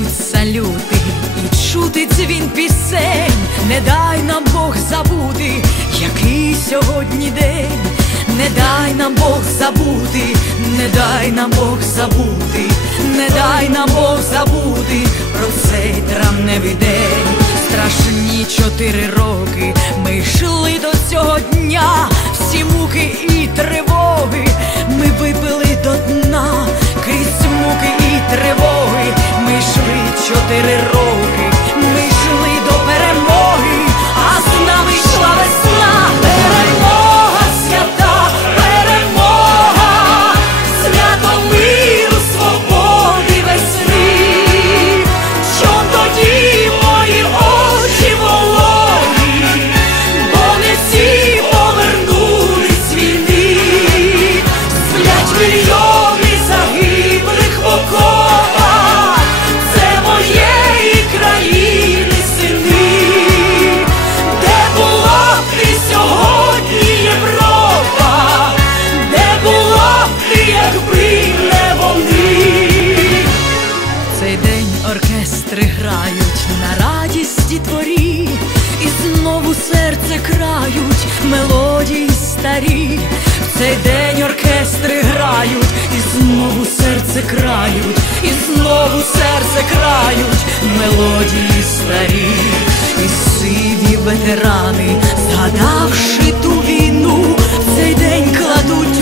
цей салюти, і чути дзвін пісень, не дай нам Бог забути, який сьогодні день, не дай нам Бог забути, не дай нам Бог забути, не дай нам Бог забути про цей травневий день. Страшні чотири роки йшли чотири роки, на радісті творі, і знову серце крають мелодії старі. В цей день оркестри грають, і знову серце крають, і знову серце крають мелодії старі, і сиві ветерани, згадавши ту війну, в цей день кладуть